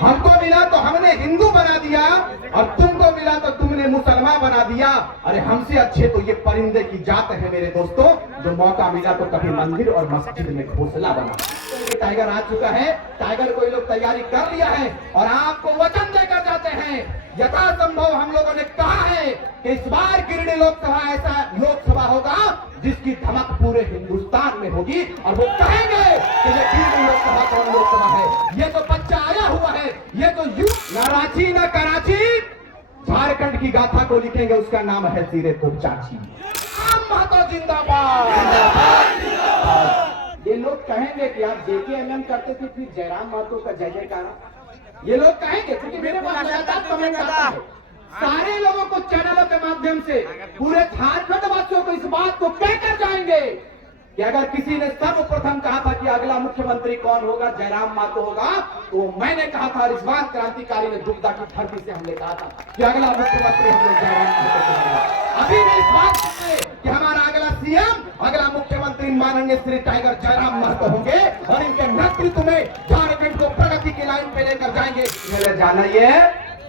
हमको मिला तो हमने हिंदू बना दिया और तुमको मिला तो तुमने मुसलमान बना दिया। अरे हमसे अच्छे तो ये परिंदे की जात है मेरे दोस्तों, जो मौका मिला तो कभी मंदिर और मस्जिद में घोंसला बना। टाइगर आ चुका है, टाइगर को ये लोग तैयारी कर लिया है और आपको वचन देकर जाते हैं यथासंभव हम लोगों ने कहा है कि इस बार गिरिडीह लोकसभा ऐसा लोकसभा होगा जिसकी धमक पूरे हिंदुस्तान में होगी और वो कहेंगे कि ये गिरिडीह लोकसभा कौन लोकसभा है। ये तो बच्चा आया हुआ है, ये तो न रांची न कराची, झारखंड की गाथा को लिखेंगे, उसका नाम है सीरे तो चाची। महतो जिंदाबाद। ये लोग कहेंगे कि आप जेकेएमएम करते थे फिर जयराम महतो का जय जयकार, ये लोग कहेंगे क्योंकि मेरे पास लगातार कमेंट आता है सारे लोगों को चैनलों के माध्यम से, पूरे झारखंड वासियों को इस बात को कहकर जाएंगे कि अगर किसी ने सर्वप्रथम कहा था कि अगला मुख्यमंत्री कौन होगा, जयराम महतो होगा, तो मैंने कहा था रिजवान क्रांतिकारी ने दुबदा की धरती से हमने कहा था कि अगला मुख्यमंत्री हम लोग जयराम महतो होगा। अभी भी इस बात से कि हमारा अगला सीएम, अगला मुख्यमंत्री माननीय श्री टाइगर जयराम महतो होंगे और इनके नेतृत्व में झारखंड को प्रगति की लाइन पे लेकर जाएंगे। मेरे जाना ये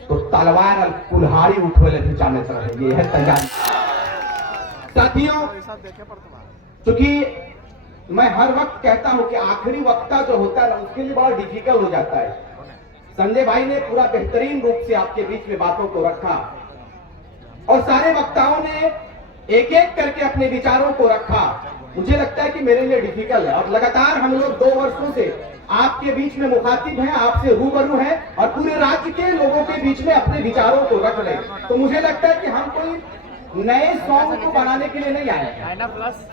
तो तलवार और कुल्हाड़ी उठोले भी जाने चाहिए, ये है तैयारी। साथियों, क्योंकि मैं हर वक्त कहता हूं कि आखिरी वक्ता जो होता है ना उसके लिए बहुत डिफिकल्ट हो जाता है। संजय भाई ने पूरा बेहतरीन रूप से आपके बीच में बातों को रखा और सारे वक्ताओं ने एक एक करके अपने विचारों को रखा। मुझे लगता है कि मेरे लिए डिफिकल्ट है और लगातार हम लोग 2 वर्षों से आपके बीच में मुखातिब हैं, आपसे रूबरू हैं और पूरे राज्य के लोगों के बीच में अपने विचारों को रख रहे हैं। तो मुझे लगता है कि हम कोई नए सॉन्ग को बनाने के लिए नहीं आए हैं,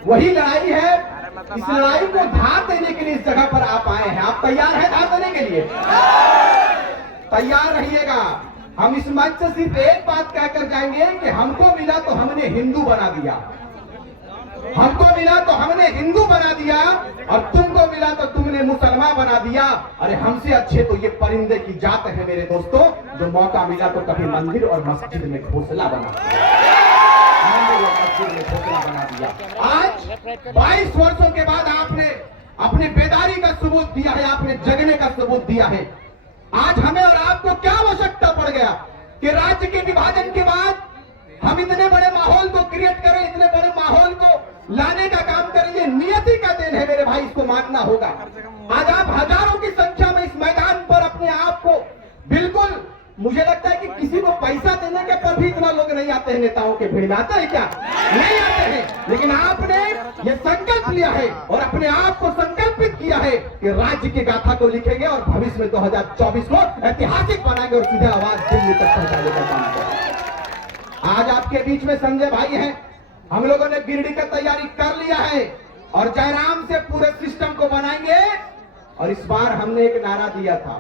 वही लड़ाई है, इस लड़ाई को धार देने के लिए इस जगह पर आप आए हैं। आप तैयार हैं धार देने के लिए? तैयार रहिएगा। हम इस मंच से सिर्फ एक बात कहकर जाएंगे कि हमको मिला तो हमने हिंदू बना दिया, हमको मिला तो हमने हिंदू बना दिया और तुमको मिला तो तुमने मुसलमान बना दिया। अरे हमसे अच्छे तो ये परिंदे की जात है मेरे दोस्तों, जो मौका मिला तो कभी मंदिर और मस्जिद में घोंसला बना दिया। आज 22 वर्षों के बाद आपने अपने बेदारी का सबूत दिया है, आपने जगने का सबूत दिया है। आज हमें और आपको क्या आवश्यकता पड़ गया कि राज्य के विभाजन के बाद हम इतने बड़े माहौल को क्रिएट करें, इतने बड़े माहौल को लाने का काम करें। ये नियति का देन है मेरे भाई, इसको मानना होगा। आज आप हजारों की संख्या में इस मैदान पर अपने आप को बिल्कुल, मुझे लगता है कि किसी को पैसा देने के पर भी इतना लोग नहीं आते हैं नेताओं के भीड़ में, आता है क्या? नहीं आते हैं। लेकिन आपने ये संकल्प लिया है और अपने आप को संकल्पित किया है कि राज्य की गाथा को लिखेंगे और भविष्य में 2024 को ऐतिहासिक बनाएंगे और सीधे आवाज दिल्ली तक पहुंचाने का काम करेंगे। आज आपके बीच में संजय भाई हैं, हम लोगों ने गिरिडीह का तैयारी कर लिया है और जयराम से पूरे सिस्टम को बनाएंगे। और इस बार हमने एक नारा दिया था,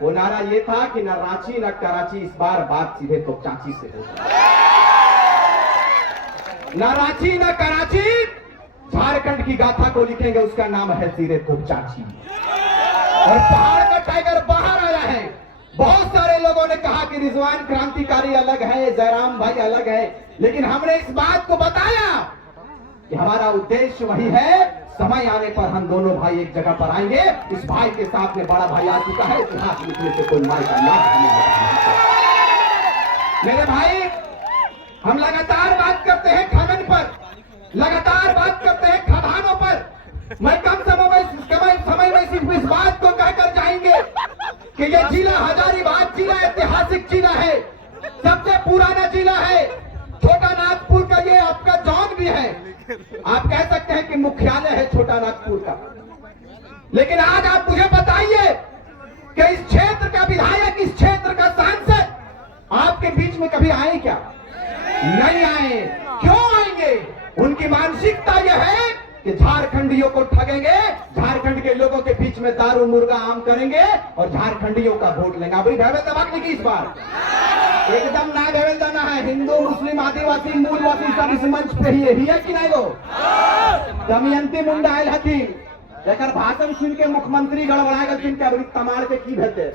वो नारा ये था कि न रांची न कराची, इस बार बात सीधे तो चाची से होगी। न रांची न कराची, झारखंड की गाथा को लिखेंगे, उसका नाम है सीधे तो चाची। और पहाड़ का टाइगर बाहर आया है। बहुत सारे लोगों ने कहा कि रिजवान क्रांतिकारी अलग है, जयराम भाई अलग है, लेकिन हमने इस बात को बताया कि हमारा उद्देश्य वही है। समय आने पर हम दोनों भाई एक जगह पर आएंगे। इस भाई के साथ में बड़ा भाई आ चुका है, इतिहास लिखने से कोई माई का नाम नहीं होता। मेरे भाई, हम लगातार बात करते हैं खनन पर, लगातार बात करते हैं खदानों पर। मैं कम समय में सिर्फ इस बात को कहकर जाएंगे कि ये जिला हजारीबाग जिला ऐतिहासिक जिला है, सबसे पुराना जिला है। छोटा नागपुर का ये आपका जॉन भी है, आप कह सकते हैं कि मुख्यालय है छोटा नागपुर का। लेकिन आज आप मुझे बताइए कि इस क्षेत्र का विधायक, इस क्षेत्र का सांसद आपके बीच में कभी आए क्या? नहीं आए। क्यों आएंगे? उनकी मानसिकता यह है कि झारखंडियों को ठगेंगे, झारखंड के लोगों के बीच में दारू मुर्गा आम करेंगे और झारखंडियों का वोट लेंगे। अभी भैवे तबाक नहीं की इस बार, एकदम ना भैवे देना है। हिंदू मुस्लिम आदिवासी मूलवासी सब इस मंच पे ही है कि नहीं? लो दमयंती मुंडा आयल हथी, लेकर भाषण सुन के मुख्यमंत्री गड़बड़ा गलती के अभी तमाड़ के की भेते।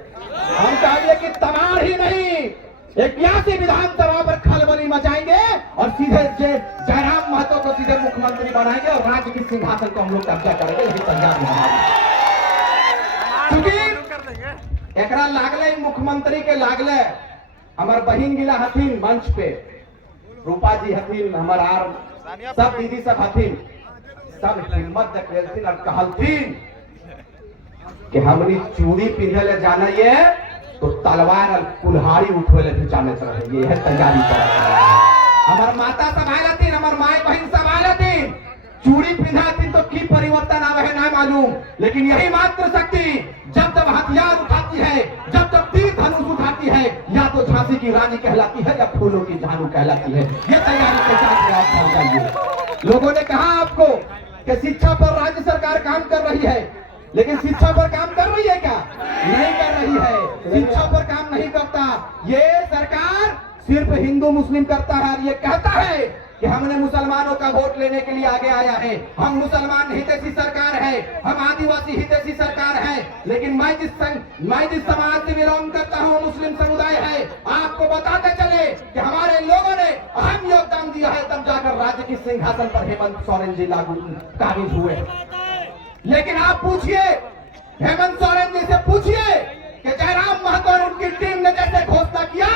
हम चाहिए कि तमाड़ ही नहीं, 81 विधानसभा पर खलबली मचाएंगे और सीधे जयराम महतो को सीधे मुख्यमंत्री बनाएंगे और राज्य की सिंहासन को हम लोग कब्जा करेंगे। यही तैयारी हमारी। क्योंकि एकरा लागले मुख्यमंत्री के लागले हमार बहिन गिला हथिन मंच पे, रूपा जी हथिन, हमार आर सब दीदी सब हथिन, सब हिम्मत देखलथिन और कहलथिन कि हमनी चूड़ी पिंधे ले जाना ये तो तलवार और कुल्हाड़ी उठवे ले जाने चाहिए, यह तैयारी कर रहा है। हमार माता सब आए थी, हमार माई बहन सब आए थी, चूड़ी पिंधा थी तो की परिवर्तन आवे है ना मालूम, लेकिन यही मात्र शक्ति जब जब हथियार उठाती है, जब जब तीर धनुष उठाती है, या तो झांसी की रानी कहलाती है या फूलों की झानू कहलाती है। ये तैयारी के साथ आप पहुंचाइए। लोगों ने कहा आपको कि शिक्षा पर राज्य सरकार काम कर रही है, लेकिन शिक्षा पर काम कर रही है क्या? नहीं कर रही है, शिक्षा पर काम नहीं करता। ये सरकार सिर्फ हिंदू मुस्लिम करता है और ये कहता है कि हमने मुसलमानों का वोट लेने के लिए आगे आया है, हम मुसलमान हितैषी सरकार है, हम आदिवासी हितैषी सरकार है। लेकिन मैं जिस समाज से बिलोंग करता हूँ मुस्लिम समुदाय है, आपको बताते चले कि हमारे लोगों ने अहम योगदान दिया है, तब जाकर राज्य की सिंहासन पर हेमंत सोरेन जी काबिज हुए। लेकिन आप पूछिए हेमंत सोरेन जी से पूछिए कि जयराम महतो और उनकी टीम ने जैसे घोषणा किया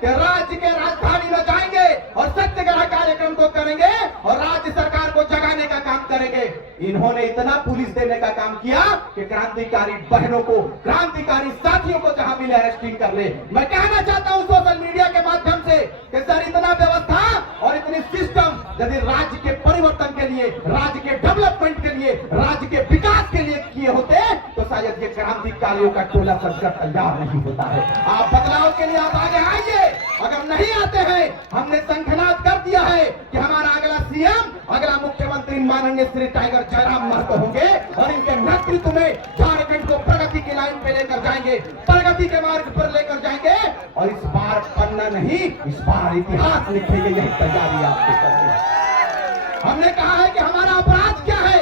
कि राज्य के राजधानी में जाएंगे और सत्याग्रह कार्यक्रम को करेंगे और राज्य सरकार को जगाने का काम करेंगे, इन्होंने इतना पुलिस देने का काम किया कि क्रांतिकारी बहनों को, क्रांतिकारी साथियों को जहां मिले अरेस्टिंग कर ले। मैं कहना चाहता हूं सोशल मीडिया के माध्यम से कि सर इतना व्यवस्था और इतनी सिस्टम यदि राज्य के परिवर्तन के लिए, राज्य के डेवलपमेंट के लिए, राज्य के विकास के लिए किए होते तो शायद ये क्रांतिकारियों का टोला सजकर तैयार नहीं होता है। आप बदलाव के लिए आप आगे आइए, अगर नहीं आते हैं हमने संखनाद कर दिया है कि हमारा अगला सीएम, अगला मुख्यमंत्री माननीय श्री टाइगर जयराम महतो होंगे और इनके नेतृत्व में झारखंड को प्रगति की लाइन पे लेकर जाएंगे, प्रगति के मार्ग पर लेकर जाएंगे और इस बार पन्ना नहीं, इस बार इतिहास लिखेंगे। यही तैयारी आपके करनी है। हमने कहा है कि हमारा अपराध क्या है,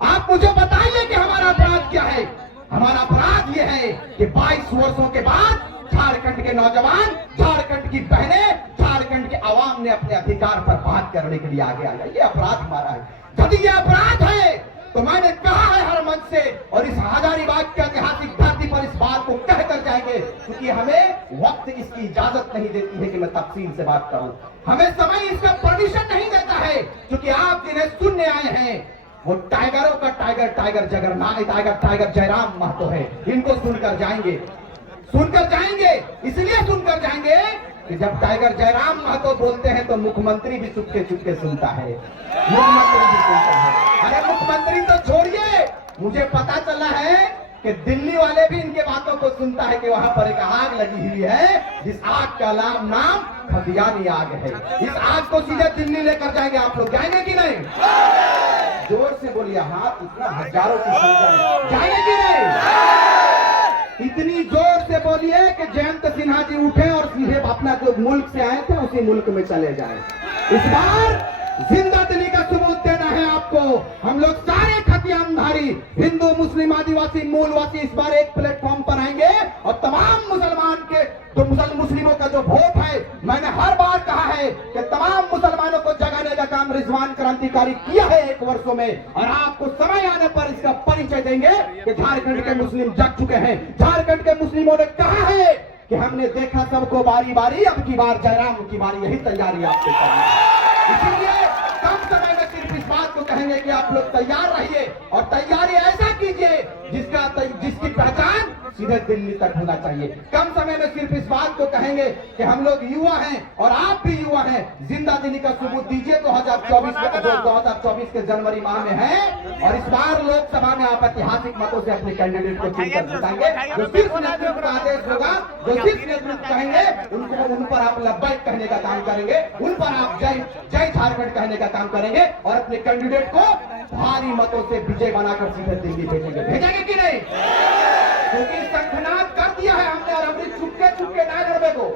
आप मुझे बताइए कि हमारा अपराध क्या है। हमारा अपराध यह है कि 22 वर्षों के बाद झारखंड के नौजवान, झारखंड की बहनें, झारखंड के आवाम ने अपने अधिकार पर बात करने के लिए आगे आया। ये अपराध हमारा है। यदि ये अपराध है तो मैंने कहा है हर मंच से और इस हजारीबाग की ऐतिहासिक धरती पर इस बात को कहकर जाएंगे, क्योंकि हमें वक्त इसकी इजाजत नहीं देती है कि मैं तफसील से बात करूं, हमें समय इसका परमिशन नहीं देता है, क्योंकि आप जिन्हें सुनने आए हैं वो टाइगरों का tiger, tiger Jagannath, tiger Jayram Mahato है। इनको सुनकर जाएंगे, इसलिए सुनकर जाएंगे कि जब टाइगर जयराम महतो बोलते हैं तो मुख्यमंत्री भी चुपके चुपके सुनता है, मुख्यमंत्री भी सुनता है। अरे मुख्यमंत्री तो छोड़िए, मुझे पता चला है कि दिल्ली वाले भी इनके बातों को सुनता है कि वहां पर एक आग लगी हुई है, जिस आग का नाम खतियानी आग है। इस आग को सीधे दिल्ली लेकर जाएंगे। आप लोग जाएंगे कि नहीं? जोर से बोलिए। हाँ, इतना हजारों की संख्या में जाएंगे कि नहीं? इतनी जोर से बोलिए कि जयंत सिन्हा जी उठे और सीधे अपना जो मुल्क से आए थे उसी मुल्क में चले जाएं। इस बार जिंदा दिली का सबूत देना है आपको। हम लोग सारे खतियानधारी, हिंदू, मुस्लिम, आदिवासी, मूलवासी इस बार एक प्लेटफॉर्म पर आएंगे और तमाम मुसलमान के जो मुस्लिमों का जो वोट है, मैंने हर बार कहा है कि तमाम मुसलमानों को जगाने का काम रिजवान क्रांतिकारी किया है 1 वर्षों में, और आपको समय आने पर इसका परिचय देंगे कि झारखंड के मुस्लिम जग चुके हैं। झारखंड के मुस्लिमों ने कहा है कि हमने देखा सबको बारी बारी, अब की बार जयराम की बारी। यही तैयारी आपके करनी है। इसीलिए कम समय में सिर्फ इस बात को कहेंगे कि आप लोग तैयार रहिए और तैयारी ऐसा कीजिए जिसकी पहचान सीधे दिल्ली तक होना चाहिए। कम समय में सिर्फ इस बात को कहेंगे कि हम लोग युवा हैं और आप भी युवा हैं, जिंदा दिली का सबूत दीजिए। 2024 के जनवरी माह में है और इस बार लोकसभा में आप ऐतिहासिक मतों से अपने कैंडिडेट को चुनकर जिताएंगे। जो सिर्फ नेतृत्व का आदेश होगा, जो सिर्फ नेतृत्व कहेंगे, उन पर आप लब्बैक कहने का काम करेंगे, उन पर आप जय झारखंड कहने का काम करेंगे और अपने कैंडिडेट को भारी मतों से विजय बनाकर सीधे दिल्ली भेजेंगे कि नहीं? क्योंकि संखनाद कर दिया है हमने और हमने चुपके ना लड़ने को।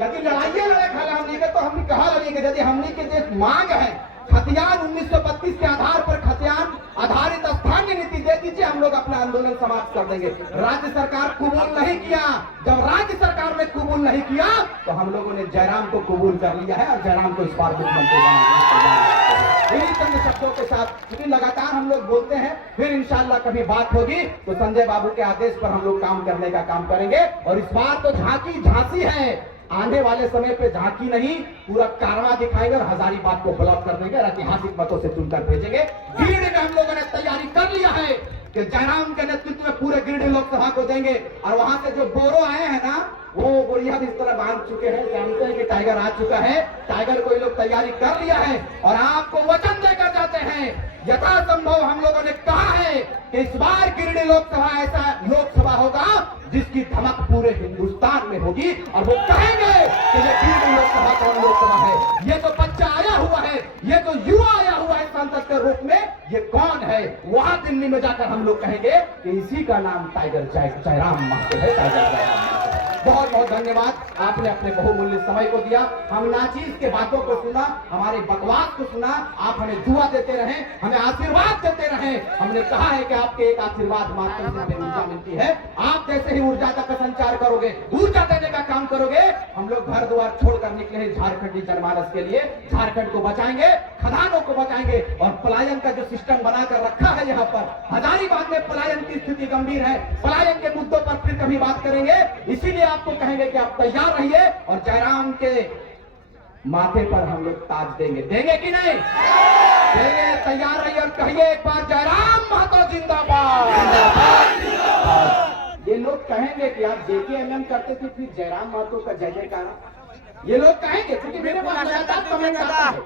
यदि लड़ाइया लड़े खाला हमने के तो हमने कहा लड़ेंगे। यदि हमने के जो मांग है खतियान 1932 के आधार पर खतियान आधारित स्थानीय नीति दे दीजिए, हम लोग अपना आंदोलन समाप्त कर देंगे। राज्य सरकार कबूल नहीं किया, जब राज्य सरकार ने कबूल नहीं किया तो हम लोगों ने जयराम को कबूल कर लिया है और जयराम को इस बार मुख्यमंत्री बनाया। इन्हीं चंद शब्दों के साथ, क्योंकि लगातार हम लोग बोलते हैं, फिर इंशाल्लाह कभी बात होगी तो संजय बाबू के आदेश पर हम लोग काम करने का काम करेंगे। और इस बार तो झांसी है, आने वाले समय पे झांकी नहीं पूरा कारवां दिखाएंगे और हजारीबाग को ब्लॉक कर देंगे, ऐतिहासिक मतों से चुनकर भेजेंगे। गिरिडीह में हम लोगों ने तैयारी कर लिया है कि जयराम के नेतृत्व में पूरे गिरिडीह लोकसभा को देंगे। और वहां से जो बोरो आए हैं ना, वो बोरिया भी इस तरह बांध चुके हैं, जानते हैं कि टाइगर आ चुका है। टाइगर को ये लोग तैयारी कर लिया है और आपको वचन देकर जाते हैं, यथासंभव हम लोगों ने कहा है कि इस बार गिरिडीह लोकसभा ऐसा लोकसभा होगा जिसकी धमक पूरे हिंदुस्तान में होगी और वो कहेंगे कि ये गिरिडीह लोकसभा कौन लोकसभा है, ये तो बच्चा आया हुआ है, ये तो युवा आया हुआ है सांसद के रूप में, ये कौन है। वहां दिल्ली में जाकर हम लोग कहेंगे कि इसी का नाम टाइगर जयराम महतो है, टाइगर जयराम महतो। बहुत बहुत धन्यवाद, आपने अपने बहुमूल्य समय को दिया, हम नाचीज के बातों को सुना, हमारे बकवास को सुना, आप हमें दुआ देते रहे, हमें आशीर्वाद देते रहे। हमने कहा है कि आपके एक आशीर्वाद माध्यम से हमें ऊर्जा मिलती है, आप जैसे ही ऊर्जा का संचार करोगे, ऊर्जा देने का काम करोगे। हम लोग घर द्वार छोड़कर निकले हैं झारखंडी जनमानस के लिए, झारखंड को बचाएंगे, खदानों को बचाएंगे और पलायन का जो सिस्टम बनाकर रखा है यहाँ पर, हजारीबाग में पलायन की स्थिति गंभीर है, पलायन के मुद्दों पर फिर कभी बात करेंगे। इसीलिए आपको कहेंगे कि आप तैयार रहिए और जयराम के माथे पर हम लोग ताज देंगे, देंगे कि नहीं देंगे? तैयार रहिए और कहिए एक बार जयराम महतो जिंदाबाद। ये लोग कहेंगे कि आप जेकेएमएम करते थे फिर जयराम महतो का जय जयकार, ये लोग कहेंगे, क्योंकि मेरे पास लगातार कमेंट आता है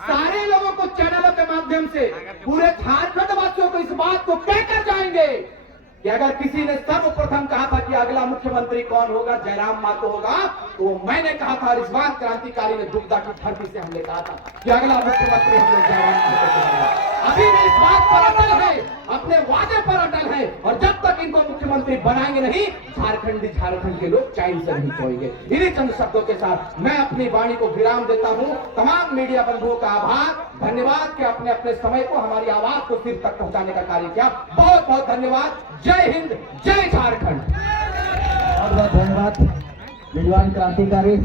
सारे लोगों को चैनलों के माध्यम से, पूरे झारखंड वासियों को इस बात को कहकर जाएंगे कि अगर किसी ने सर्वप्रथम कहा था कि अगला मुख्यमंत्री कौन होगा, जयराम महतो होगा, तो मैंने कहा था, रिजवान क्रांतिकारी ने दुग्धा की धरती से हमने कहा था कि अगला मुख्यमंत्री हम लोग जयराम महतो होगा। अभी भी इस बात पर अटल है, अपने वादे पर अटल है और जब तक इनको मुख्यमंत्री बनाएंगे नहीं, झारखंड के लोग चैन से नहीं सोएंगे। इन्हीं चंद शब्दों के साथ मैं अपनी वाणी को विराम देता हूं। तमाम मीडिया बंधुओं का आभार, धन्यवाद कि आपने अपने समय को हमारी आवाज को सिर तक पहुंचाने का कार्य किया। बहुत बहुत धन्यवाद। जय हिंद, जय झारखंड। बहुत बहुत धन्यवाद विद्वान क्रांतिकारी।